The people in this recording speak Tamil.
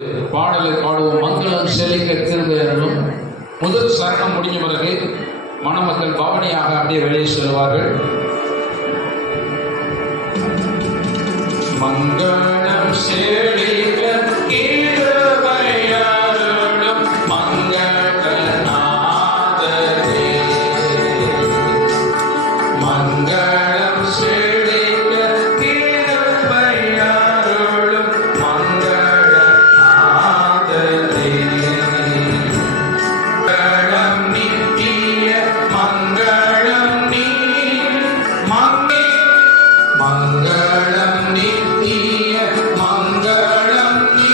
பாடலை பாடுவோம். மங்களம் செழிக்க திரும்பெயரும். முதல் சரணம் முடிஞ்ச பிறகு மணமக்கள் பவனியாக அப்படியே வெளியே செல்வார்கள். மங்களம் செழிக்க திரும்பெயரும் மங்களநாதரே. மங்களம் செழிக்க திரும்பெயரும் மங்களநாதரே. மங்களம் நித்திய மங்களம் நீ மங்களம் நித்திய மங்களம் நீ